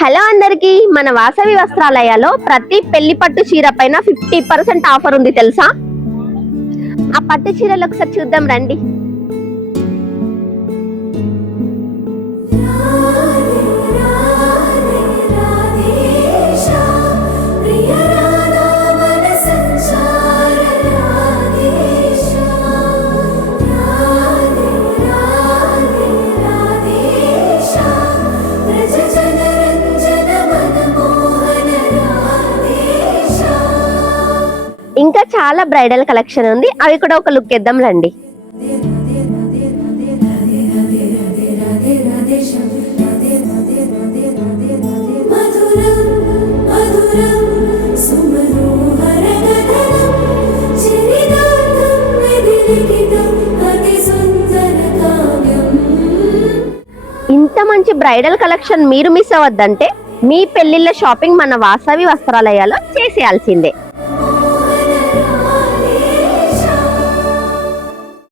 Hello అందరికి, మన వాసవి వస్త్రాలయాలో ప్రతి పెళ్లి పట్టు చీర పైన 50% ఆఫర్ ఉంది తెలుసా? ఆ పట్టు చీరలు ఒకసారి చూద్దాం రండి. ఇంకా చాలా బ్రైడల్ కలెక్షన్ ఉంది, అవి కూడా ఒక లుక్ ఇద్దాం రండి. ఇంత మంచి బ్రైడల్ కలెక్షన్ మీరు మిస్ అవ్వద్దంటే మీ పెళ్లిళ్ళ షాపింగ్ మన వాసవి వస్త్రాలయాలో చేసేయాల్సిందే.